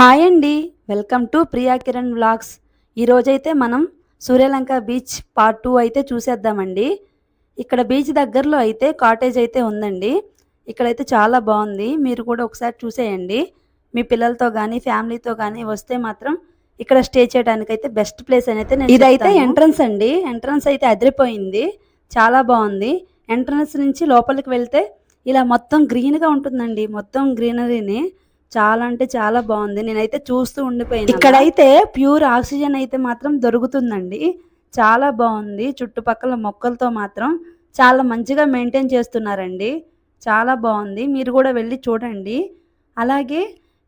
Hi అండి. Welcome to Priya Kiran vlogs. ఈరోజైతే మనం సూర్యలంక బీచ్ పార్ట్ 2 అయితే చూసేద్దామండి. ఇక్కడ బీచ్ దగ్గరలో అయితే కాటేజ్ అయితే ఉందండి. ఇక్కడైతే చాలా బాగుంది. మీరు కూడా ఒకసారి చూసేయండి. మీ పిల్లలతో కానీ ఫ్యామిలీతో కానీ వస్తే మాత్రం ఇక్కడ స్టే చేయడానికైతే బెస్ట్ ప్లేస్ అని అయితే నేను ఇదైతే చెప్తాను. ఎంట్రన్స్ అండి. ఎంట్రన్స్ అయితే అదిరిపోయింది. చాలా బాగుంది. ఎంట్రన్స్ నుంచి లోపలికి వెళ్తే ఇలా మొత్తం గ్రీన్గా ఉంటుందండి. మొత్తం గ్రీనరీని చాలా అంటే చాలా బాగుంది. నేనైతే చూస్తూ ఉండిపోయాను. ఇక్కడైతే ప్యూర్ ఆక్సిజన్ అయితే మాత్రం దొరుకుతుందండి. చాలా బాగుంది. చుట్టుపక్కల మొక్కలతో మాత్రం చాలా మంచిగా మెయింటైన్ చేస్తున్నారండి. చాలా బాగుంది. మీరు కూడా వెళ్ళి చూడండి. అలాగే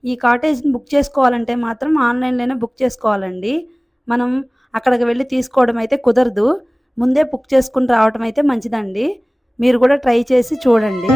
ఈ కాటేజ్ని బుక్ చేసుకోవాలంటే మాత్రం ఆన్లైన్లోనే బుక్ చేసుకోవాలండి. మనం అక్కడికి వెళ్ళి తీసుకోవడం అయితే కుదరదు. ముందే బుక్ చేసుకుని రావడం అయితే మంచిదండి. మీరు కూడా ట్రై చేసి చూడండి.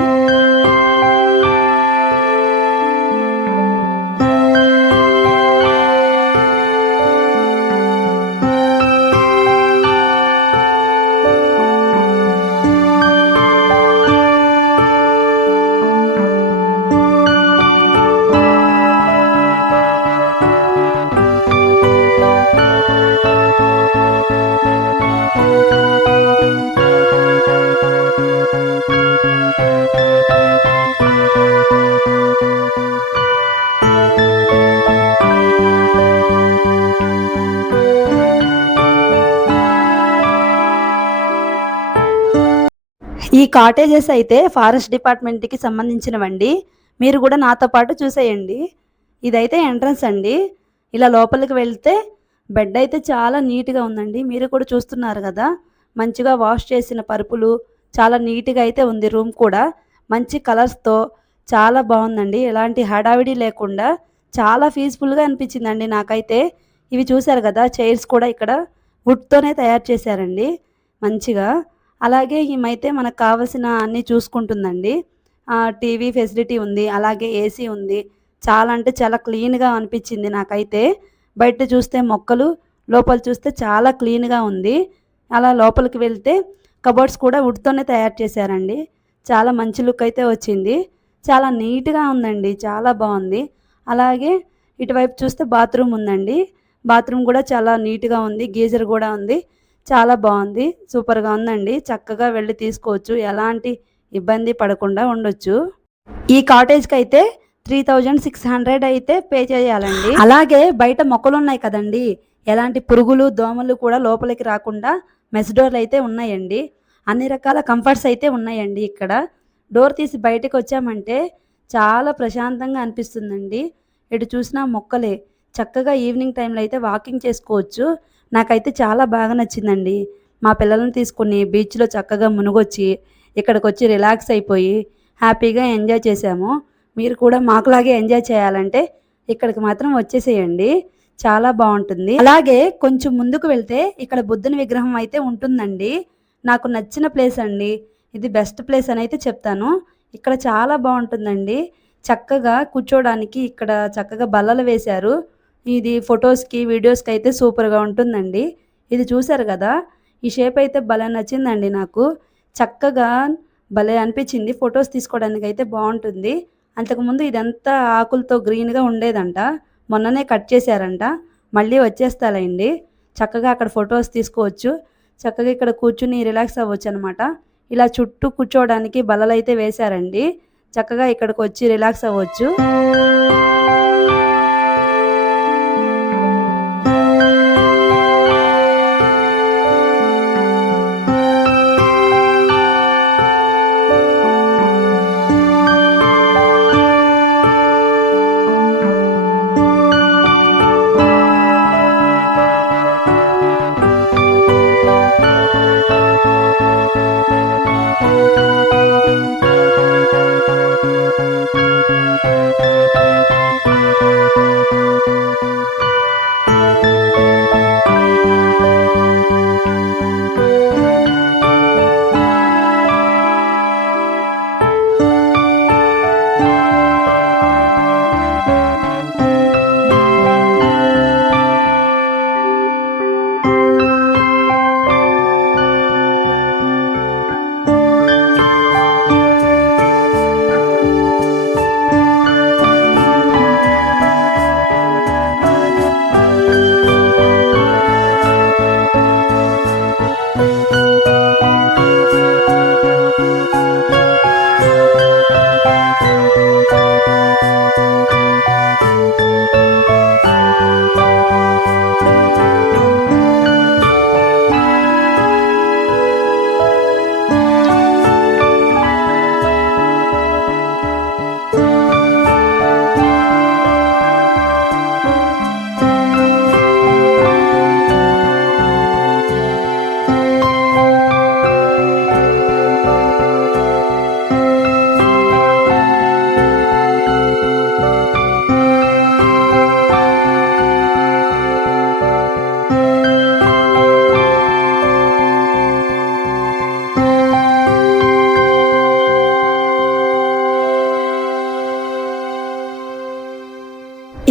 ఈ కాటేజెస్ అయితే ఫారెస్ట్ డిపార్ట్మెంట్కి సంబంధించినవండి. మీరు కూడా నాతో పాటు చూసేయండి. ఇదైతే ఎంట్రన్స్ అండి. ఇలా లోపలికి వెళ్తే బెడ్ అయితే చాలా నీట్గా ఉందండి. మీరు కూడా చూస్తున్నారు కదా, మంచిగా వాష్ చేసిన పరుపులు, చాలా నీట్గా అయితే ఉంది. రూమ్ కూడా మంచి కలర్స్తో చాలా బాగుందండి. ఎలాంటి హడావిడి లేకుండా చాలా పీస్ఫుల్గా అనిపించిందండి నాకైతే. ఇవి చూసారు కదా, చైర్స్ కూడా ఇక్కడ వుడ్తోనే తయారు చేశారండి మంచిగా. అలాగే ఈమైతే మనకు కావాల్సిన అన్నీ చూసుకుంటుందండి. టీవీ ఫెసిలిటీ ఉంది, అలాగే ఏసీ ఉంది. చాలా అంటే చాలా క్లీన్గా అనిపించింది నాకైతే. బయట చూస్తే మొక్కలు, లోపల చూస్తే చాలా క్లీన్గా ఉంది. అలా లోపలికి వెళ్తే కబోర్డ్స్ కూడా వుడ్తోనే తయారు చేశారండి. చాలా మంచి లుక్ అయితే వచ్చింది. చాలా నీట్గా ఉందండి. చాలా బాగుంది. అలాగే ఇటువైపు చూస్తే బాత్రూమ్ ఉందండి. బాత్రూమ్ కూడా చాలా నీట్గా ఉంది. గీజర్ కూడా ఉంది. చాలా బాగుంది. సూపర్గా ఉందండి. చక్కగా వెళ్ళి తీసుకోవచ్చు. ఎలాంటి ఇబ్బంది పడకుండా ఉండొచ్చు. ఈ కాటేజ్కి అయితే 3600 అయితే పే చేయాలండి. అలాగే బయట మొక్కలు ఉన్నాయి కదండి, ఎలాంటి పురుగులు దోమలు కూడా లోపలికి రాకుండా మెస్ డోర్లు అయితే ఉన్నాయండి. అన్ని రకాల కంఫర్ట్స్ అయితే ఉన్నాయండి. ఇక్కడ డోర్ తీసి బయటకు వచ్చామంటే చాలా ప్రశాంతంగా అనిపిస్తుందండి. ఇటు చూసినా మొక్కలే. చక్కగా ఈవినింగ్ టైంలో అయితే వాకింగ్ చేసుకోవచ్చు. నాకైతే చాలా బాగా నచ్చిందండి. మా పిల్లలను తీసుకుని బీచ్లో చక్కగా మునుగొచ్చి ఇక్కడికి వచ్చి రిలాక్స్ అయిపోయి హ్యాపీగా ఎంజాయ్ చేసాము. మీరు కూడా మాకులాగే ఎంజాయ్ చేయాలంటే ఇక్కడికి మాత్రం వచ్చేసేయండి. చాలా బాగుంటుంది. అలాగే కొంచెం ముందుకు వెళ్తే ఇక్కడ బుద్ధుని విగ్రహం అయితే ఉంటుందండి. నాకు నచ్చిన ప్లేస్ అండి. ఇది బెస్ట్ ప్లేస్ అని అయితే చెప్తాను. ఇక్కడ చాలా బాగుంటుందండి. చక్కగా కూర్చోడానికి ఇక్కడ చక్కగా బల్లలు వేశారు. ఇది ఫొటోస్కి వీడియోస్కి అయితే సూపర్గా ఉంటుందండి. ఇది చూసారు కదా, ఈ షేప్ అయితే భలే నచ్చిందండి నాకు. చక్కగా భలే అనిపించింది. ఫొటోస్ తీసుకోవడానికి అయితే బాగుంటుంది. అంతకుముందు ఇదంతా ఆకులతో గ్రీన్గా ఉండేదంట. మొన్ననే కట్ చేశారంట. మళ్ళీ వచ్చేస్తాలండి. చక్కగా అక్కడ ఫొటోస్ తీసుకోవచ్చు. చక్కగా ఇక్కడ కూర్చుని రిలాక్స్ అవ్వచ్చు అనమాట. ఇలా చుట్టూ కూర్చోవడానికి బల్లలు అయితే వేశారండి. చక్కగా ఇక్కడికి వచ్చి రిలాక్స్ అవ్వచ్చు.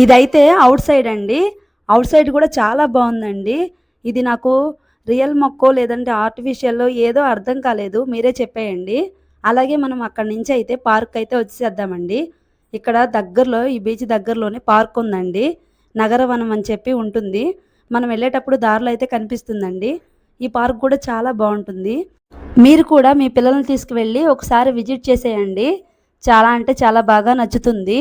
ఇదైతే ఔట్ సైడ్ అండి. ఔట్ సైడ్ కూడా చాలా బాగుందండి. ఇది నాకు రియల్ మొక్కో లేదంటే ఆర్టిఫిషియల్లో ఏదో అర్థం కాలేదు. మీరే చెప్పేయండి. అలాగే మనం అక్కడి నుంచి అయితే పార్క్ అయితే వచ్చేద్దామండి. ఇక్కడ దగ్గరలో ఈ బీచ్ దగ్గరలోనే పార్క్ ఉందండి. నగరవనం అని చెప్పి ఉంటుంది. మనం వెళ్ళేటప్పుడు దారిలో అయితే కనిపిస్తుందండి. ఈ పార్క్ కూడా చాలా బాగుంటుంది. మీరు కూడా మీ పిల్లల్ని తీసుకువెళ్ళి ఒకసారి విజిట్ చేసేయండి. చాలా అంటే చాలా బాగా నచ్చుతుంది.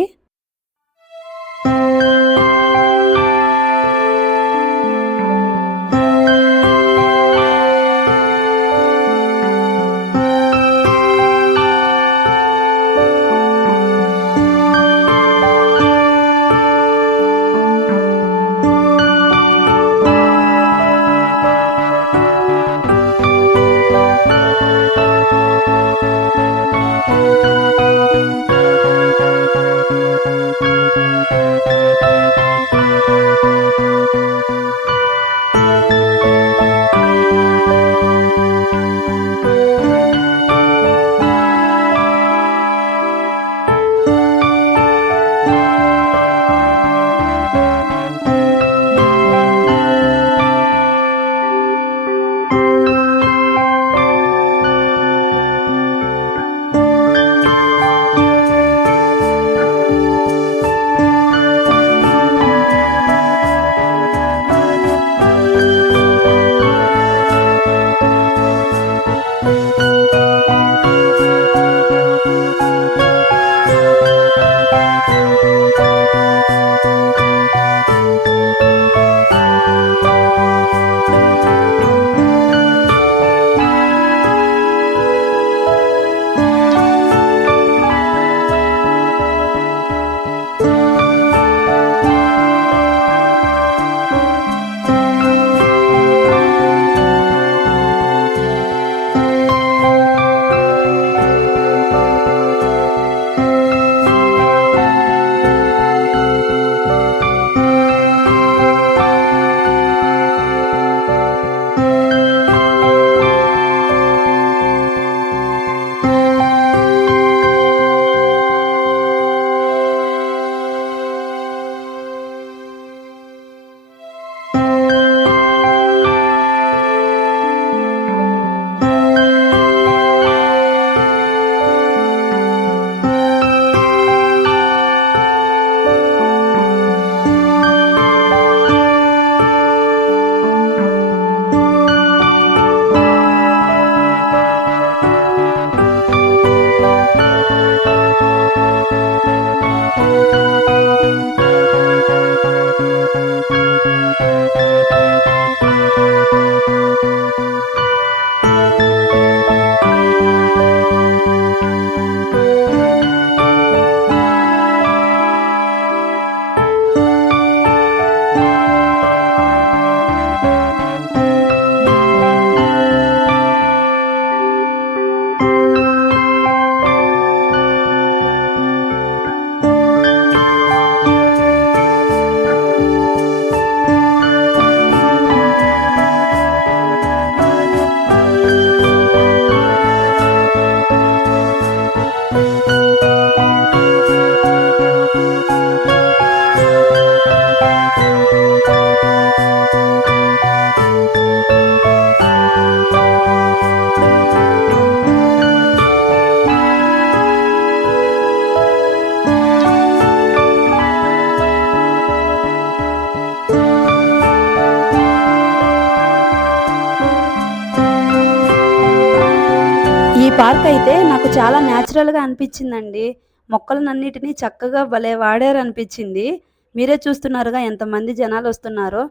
ఈ పార్క్ అయితే నాకు చాలా న్యాచురల్‌గా అనిపించిందండి. మొక్కలనన్నిటిని చక్కగా భలే వాడారనిపించింది. మీరే చూస్తున్నారుగా ఎంతమంది జనాలొస్తున్నారో.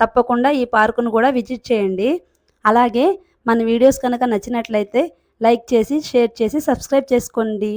తప్పకుండా ఈ పార్కును కూడా విజిట్ చేయండి. అలాగే మన వీడియోస్ కనుక నచ్చినట్లయితే లైక్ చేసి, షేర్ చేసి, సబ్స్క్రైబ్ చేసుకోండి.